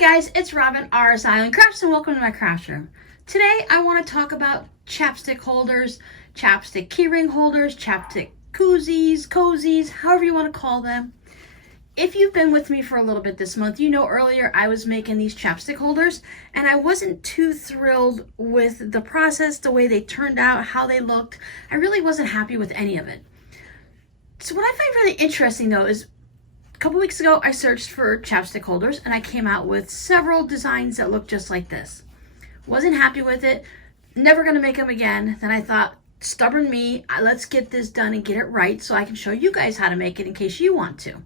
guys, it's Robin, RsIslandCrafts, and welcome to my craft room. Today I want to talk about chapstick holders, chapstick keyring holders, chapstick cozies, however you want to call them. If you've been with me for a little bit this month, you know earlier I was making these chapstick holders and I wasn't too thrilled with the process, the way they turned out, how they looked. I really wasn't happy with any of it. So what I find really interesting though is a couple weeks ago, I searched for chapstick holders and I came out with several designs that look just like this. Wasn't happy with it, never gonna make them again. Then I thought, stubborn me, let's get this done and get it right so I can show you guys how to make it in case you want to.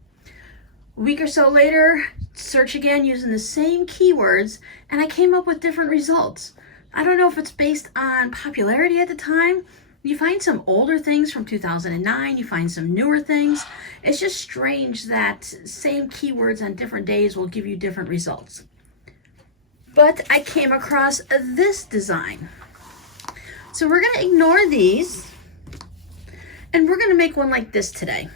A week or so later, search again using the same keywords and I came up with different results. I don't know if it's based on popularity at the time. You find some older things from 2009, you find some newer things. It's just strange that same keywords on different days will give you different results. But I came across this design. So we're gonna ignore these and we're gonna make one like this today.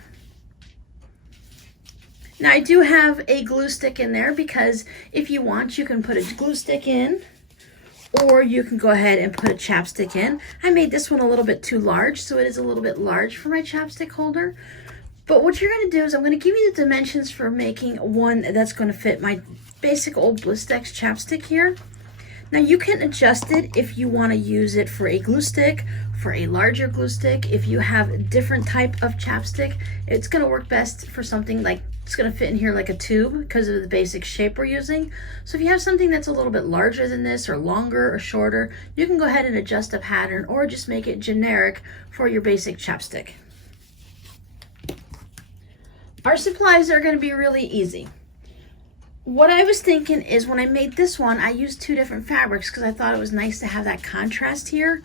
Now I do have a glue stick in there because if you want, you can put a glue stick in, or you can go ahead and put a chapstick in. I made this one a little bit too large, so it is a little bit large for my chapstick holder. But what you're gonna do is I'm gonna give you the dimensions for making one that's gonna fit my basic old Blistex chapstick here. Now you can adjust it if you wanna use it for a glue stick, for a larger glue stick. If you have a different type of chapstick, it's gonna work best for something like, it's gonna fit in here like a tube because of the basic shape we're using. So if you have something that's a little bit larger than this or longer or shorter, you can go ahead and adjust the pattern or just make it generic for your basic chapstick. Our supplies are gonna be really easy. What I was thinking is when I made this one, I used two different fabrics because I thought it was nice to have that contrast here.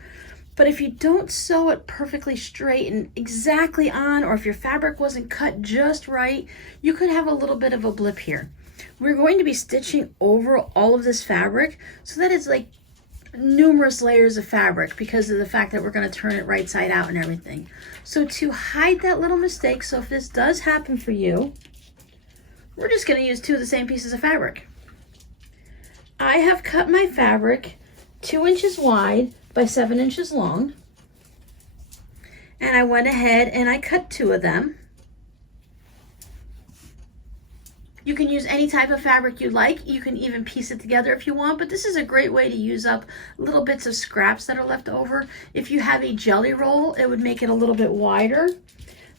But if you don't sew it perfectly straight and exactly on, or if your fabric wasn't cut just right, you could have a little bit of a blip here. We're going to be stitching over all of this fabric so that it's like numerous layers of fabric because of the fact that we're going to turn it right side out and everything. So to hide that little mistake, so if this does happen for you, we're just going to use two of the same pieces of fabric. I have cut my fabric 2 inches wide by 7 inches long, and I went ahead and I cut two of them. You can use any type of fabric you like. You can even piece it together if you want, but this is a great way to use up little bits of scraps that are left over. If you have a jelly roll, it would make it a little bit wider.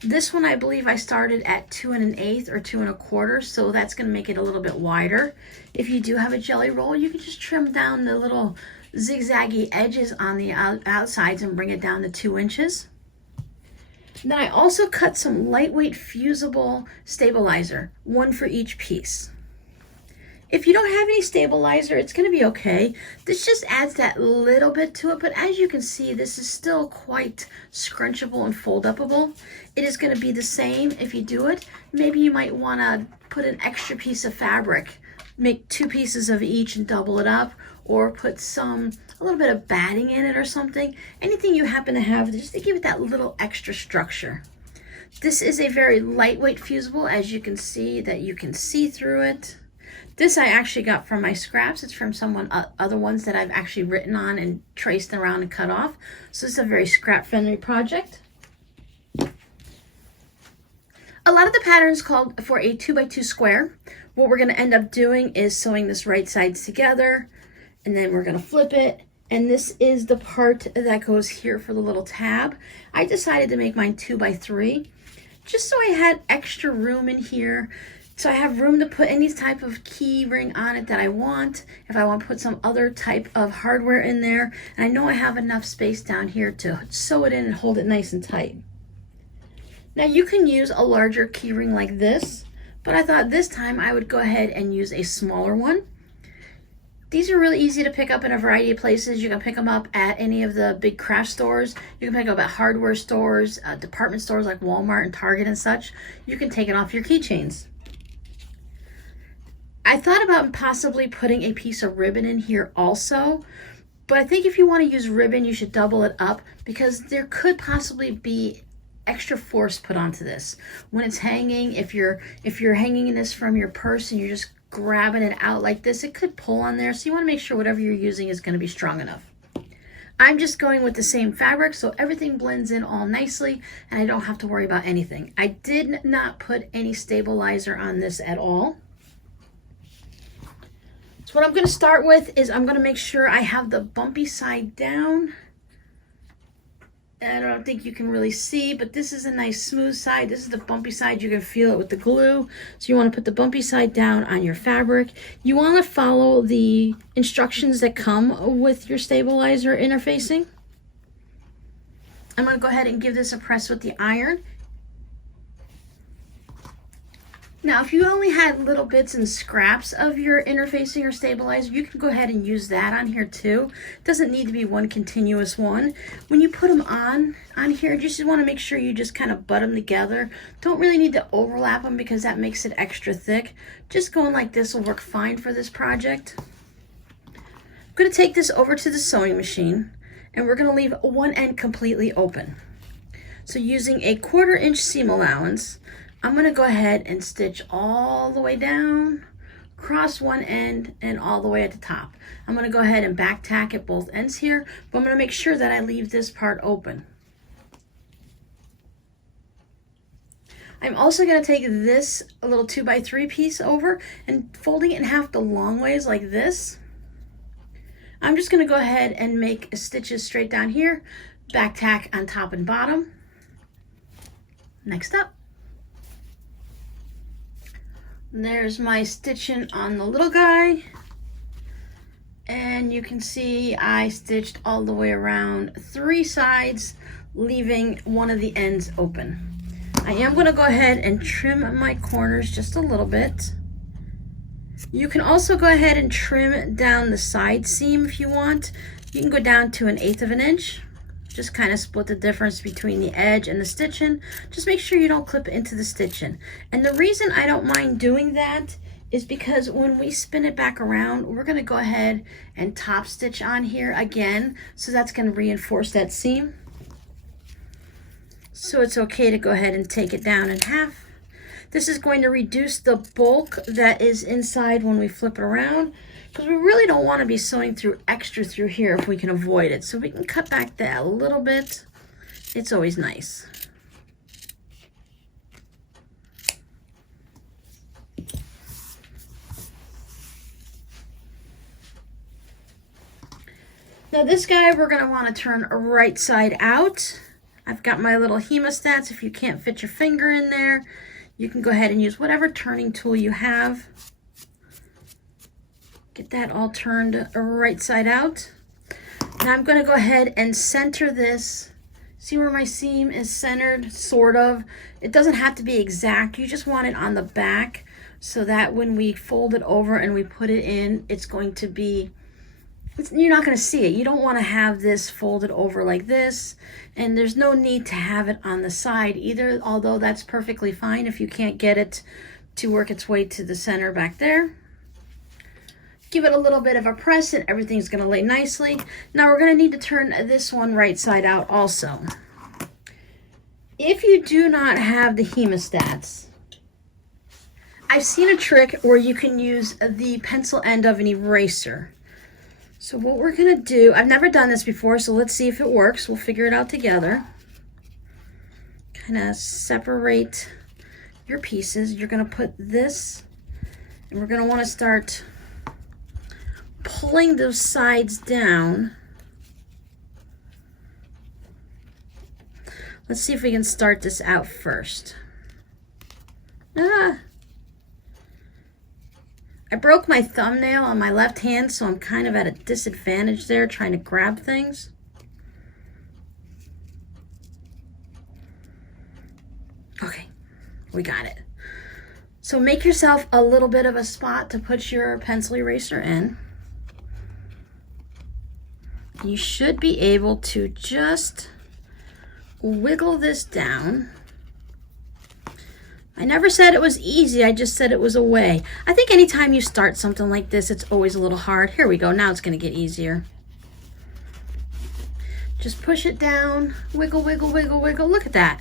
This one, I believe I started at 2 1/8 or 2 1/4, so that's gonna make it a little bit wider. If you do have a jelly roll, you can just trim down the little zigzaggy edges on the outsides and bring it down to 2 inches. Then I also cut some lightweight fusible stabilizer, one for each piece. If you don't have any stabilizer, it's going to be okay. This just adds that little bit to it, but as you can see, this is still quite scrunchable and fold-upable. It is going to be the same if you do it. Maybe you might want to put an extra piece of fabric, make 2 pieces of each and double it up, or put a little bit of batting in it or something. Anything you happen to have just to give it that little extra structure. This is a very lightweight fusible, as you can see that you can see through it. This I actually got from my scraps. It's from someone other ones that I've actually written on and traced around and cut off. So this is a very scrap friendly project. A lot of the patterns called for a 2x2 square. What we're going to end up doing is sewing this right sides together, and then we're going to flip it. And this is the part that goes here for the little tab. I decided to make mine 2x3 just so I had extra room in here. So I have room to put any type of key ring on it that I want. If I want to put some other type of hardware in there. And I know I have enough space down here to sew it in and hold it nice and tight. Now you can use a larger key ring like this, but I thought this time I would go ahead and use a smaller one. These are really easy to pick up in a variety of places. You can pick them up at any of the big craft stores. You can pick them up at hardware stores, department stores like Walmart and Target and such. You can take it off your keychains. I thought about possibly putting a piece of ribbon in here also, but I think if you want to use ribbon, you should double it up because there could possibly be extra force put onto this. When it's hanging, if you're hanging this from your purse and you're just grabbing it out like this, it could pull on there. So you want to make sure whatever you're using is going to be strong enough. I'm just going with the same fabric so everything blends in all nicely and I don't have to worry about anything. I did not put any stabilizer on this at all. So what I'm going to start with is I'm going to make sure I have the bumpy side down. I don't think you can really see, but this is a nice smooth side. This is the bumpy side. You can feel it with the glue. So you want to put the bumpy side down on your fabric. You want to follow the instructions that come with your stabilizer interfacing. I'm going to go ahead and give this a press with the iron. Now, if you only had little bits and scraps of your interfacing or stabilizer, you can go ahead and use that on here too. It doesn't need to be one continuous one. When you put them on here, you just want to make sure you just kind of butt them together. Don't really need to overlap them because that makes it extra thick. Just going like this will work fine for this project. I'm going to take this over to the sewing machine and we're going to leave one end completely open. So using a 1/4 inch seam allowance, I'm going to go ahead and stitch all the way down, across one end, and all the way at the top. I'm going to go ahead and back tack at both ends here, but I'm going to make sure that I leave this part open. I'm also going to take this a little 2x3 piece over and folding it in half the long ways like this. I'm just going to go ahead and make stitches straight down here, back tack on top and bottom. Next up. There's my stitching on the little guy. And you can see I stitched all the way around 3 sides, leaving one of the ends open. I am going to go ahead and trim my corners just a little bit. You can also go ahead and trim down the side seam if you want. You can go down to 1/8 of an inch. Just kind of split the difference between the edge and the stitching. Just make sure you don't clip into the stitching. And the reason I don't mind doing that is because when we spin it back around, we're going to go ahead and top stitch on here again. So that's going to reinforce that seam. So it's okay to go ahead and take it down in half. This is going to reduce the bulk that is inside when we flip it around, because we really don't want to be sewing through extra through here if we can avoid it. So we can cut back that a little bit. It's always nice. Now this guy we're going to want to turn right side out. I've got my little hemostats. If you can't fit your finger in there, you can go ahead and use whatever turning tool you have. Get that all turned right side out. Now I'm going to go ahead and center this. See where my seam is centered, sort of. It doesn't have to be exact. You just want it on the back so that when we fold it over and we put it in, it's going to be, you're not going to see it. You don't want to have this folded over like this, and there's no need to have it on the side either, although that's perfectly fine if you can't get it to work its way to the center back there. Give it a little bit of a press and everything's going to lay nicely. Now we're going to need to turn this one right side out also. If you do not have the hemostats, I've seen a trick where you can use the pencil end of an eraser. So what we're going to do, I've never done this before, so let's see if it works. We'll figure it out together. Kind of separate your pieces. You're going to put this, and we're going to want to start pulling those sides down. Let's see if we can start this out first. I broke my thumbnail on my left hand, so I'm kind of at a disadvantage there trying to grab things. Okay, we got it. So make yourself a little bit of a spot to put your pencil eraser in. You should be able to just wiggle this down. I never said it was easy, I just said it was a way. I think anytime you start something like this, it's always a little hard. Here we go, now it's gonna get easier. Just push it down, wiggle, wiggle, wiggle, wiggle. Look at that.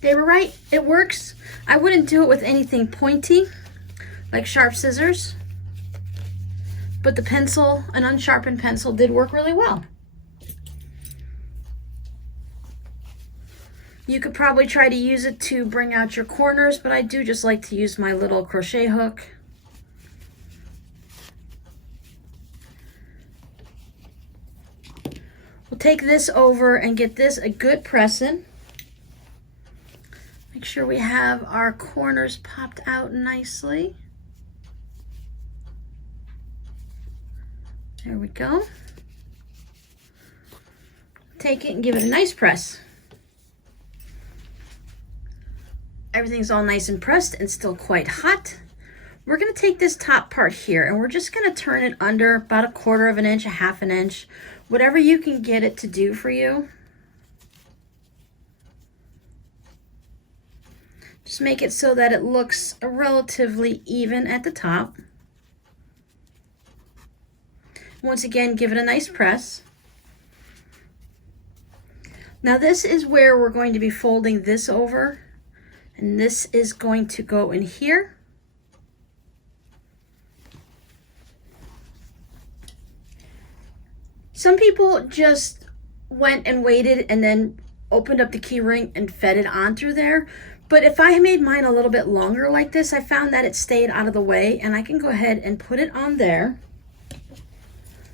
They were right, it works. I wouldn't do it with anything pointy, like sharp scissors, but the pencil, an unsharpened pencil, did work really well. You could probably try to use it to bring out your corners, but I do just like to use my little crochet hook. We'll take this over and get this a good pressing. Make sure we have our corners popped out nicely. There we go. Take it and give it a nice press. Everything's all nice and pressed and still quite hot. We're going to take this top part here and we're just going to turn it under about 1/4 of an inch, 1/2 an inch, whatever you can get it to do for you. Just make it so that it looks relatively even at the top. Once again, give it a nice press. Now this is where we're going to be folding this over, and this is going to go in here. Some people just went and waited and then opened up the key ring and fed it on through there. But if I made mine a little bit longer like this, I found that it stayed out of the way, and I can go ahead and put it on there.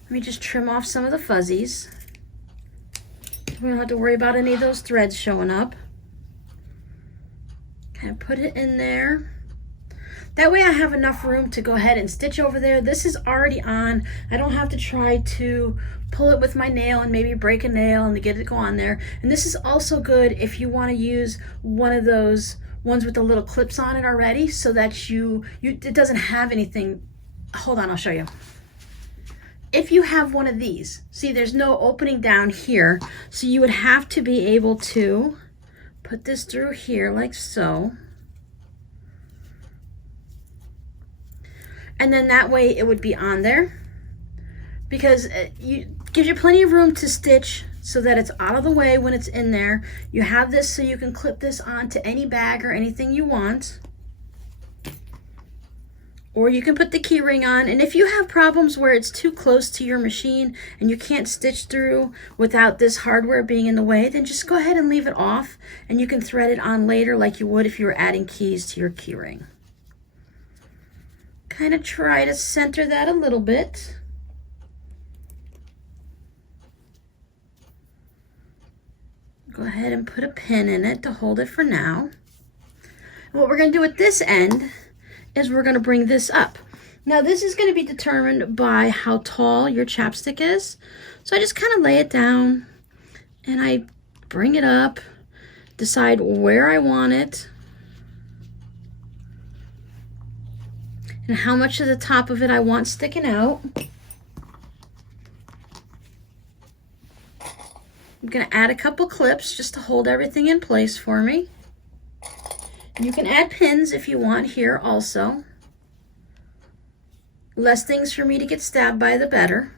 Let me just trim off some of the fuzzies. We don't have to worry about any of those threads showing up. Okay, put it in there. That way I have enough room to go ahead and stitch over there. This is already on. I don't have to try to pull it with my nail and maybe break a nail and to get it to go on there. And this is also good if you want to use one of those ones with the little clips on it already, so that it doesn't have anything. Hold on, I'll show you. If you have one of these, see there's no opening down here, so you would have to be able to put this through here like so. And then that way it would be on there, because it gives you plenty of room to stitch so that it's out of the way when it's in there. You have this so you can clip this onto any bag or anything you want. Or you can put the key ring on, and if you have problems where it's too close to your machine and you can't stitch through without this hardware being in the way, then just go ahead and leave it off and you can thread it on later like you would if you were adding keys to your key ring. Kind of try to center that a little bit. Go ahead and put a pin in it to hold it for now. And what we're going to do at this end is we're going to bring this up. Now this is going to be determined by how tall your chapstick is. So I just kind of lay it down and I bring it up, decide where I want it, and how much of the top of it I want sticking out. I'm going to add a couple clips just to hold everything in place for me. You can add pins if you want here also. Less things for me to get stabbed by, the better.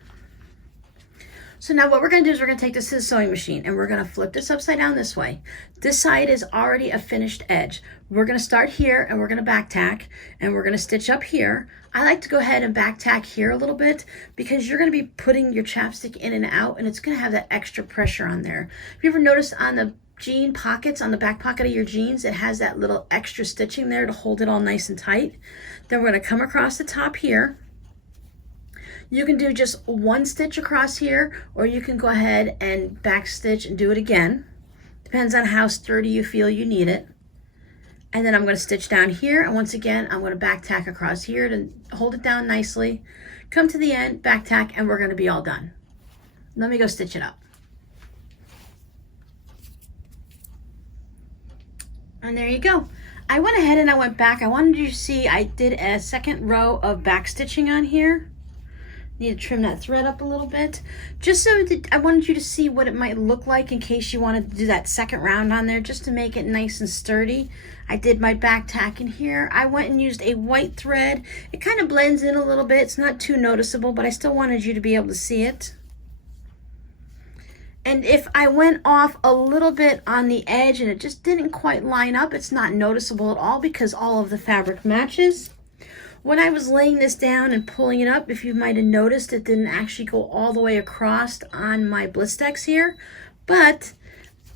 So now what we're going to do is we're going to take this to the sewing machine and we're going to flip this upside down this way. This side is already a finished edge. We're going to start here and we're going to back tack and we're going to stitch up here. I like to go ahead and back tack here a little bit because you're going to be putting your chapstick in and out and it's going to have that extra pressure on there. Have you ever noticed on the jean pockets, on the back pocket of your jeans, it has that little extra stitching there to hold it all nice and tight? Then we're going to come across the top here. You can do just one stitch across here, or you can go ahead and back stitch and do it again. Depends on how sturdy you feel you need it. And then I'm going to stitch down here, and once again I'm going to back tack across here to hold it down nicely. Come to the end, back tack, and we're going to be all done. Let me go stitch it up. And there you go. I went ahead and I went back. I wanted you to see I did a second row of back stitching on here. Need to trim that thread up a little bit, just so that I wanted you to see what it might look like in case you wanted to do that second round on there, just to make it nice and sturdy. I did my back tack in here. I went and used a white thread. It kind of blends in a little bit. It's not too noticeable, but I still wanted you to be able to see it. And if I went off a little bit on the edge and it just didn't quite line up, it's not noticeable at all because all of the fabric matches. When I was laying this down and pulling it up, if you might have noticed, it didn't actually go all the way across on my Blistex here, but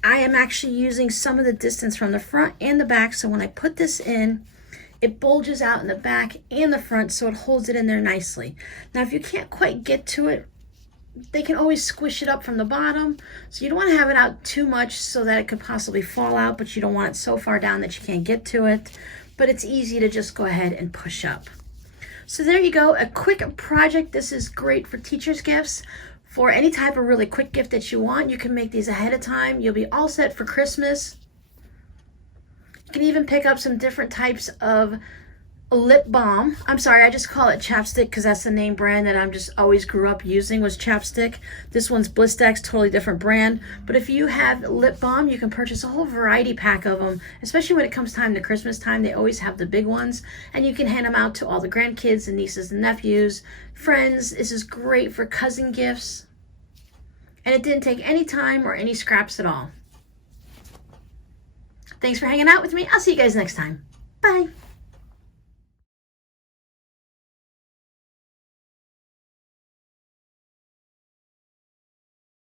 I am actually using some of the distance from the front and the back, so when I put this in, it bulges out in the back and the front, so it holds it in there nicely. Now, if you can't quite get to it, they can always squish it up from the bottom, so you don't want to have it out too much so that it could possibly fall out, but you don't want it so far down that you can't get to it. But it's easy to just go ahead and push up. So there you go, a quick project. This is great for teachers' gifts. For any type of really quick gift that you want, you can make these ahead of time. You'll be all set for Christmas. You can even pick up some different types of lip balm. I'm sorry, I just call it chapstick because that's the name brand that I'm just always grew up using was chapstick. This one's Blistex, totally different brand. But if you have lip balm, you can purchase a whole variety pack of them, especially when it comes time to Christmas time. They always have the big ones, and you can hand them out to all the grandkids and nieces and nephews, friends. This is great for cousin gifts, and it didn't take any time or any scraps at all. Thanks for hanging out with me. I'll see you guys next time. Bye.